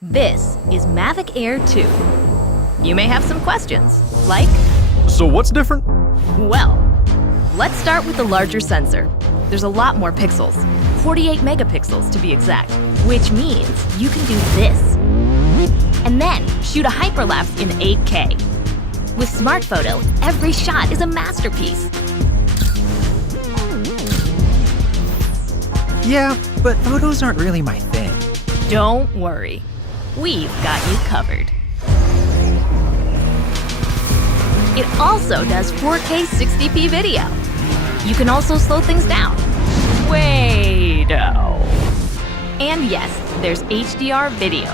This is Mavic Air 2. You may have some questions, like, So what's different? well, let's start with the larger sensor. There's a lot more pixels, 48 megapixels to be exact, which means you can do this. And then shoot a hyperlapse in 8K. With Smart Photo, every shot is a masterpiece. Yeah, but photos aren't really my thing. Don't worry, we've got you covered. It also does 4K 60p video. You can also slow things down. Way-do. And yes, there's HDR video.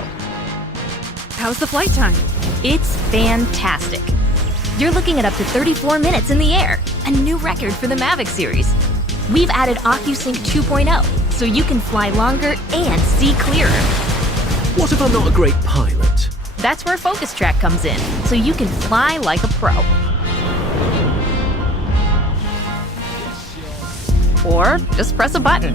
How's the flight time? It's fantastic. You're looking at up to 34 minutes in the air, a new record for the Mavic series. We've added OcuSync 2.0, so you can fly longer and see clearer. What if I'm not a great pilot? That's where Focus Track comes in, so you can fly like a pro. Or just press a button.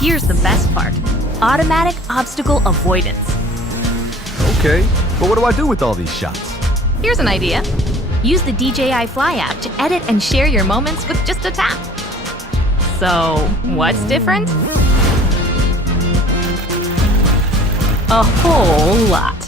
Here's the best part: automatic obstacle avoidance. Okay, but what do I do with all these shots? Here's an idea. Use the DJI Fly app to edit and share your moments with just a tap. So, what's different? A whole lot.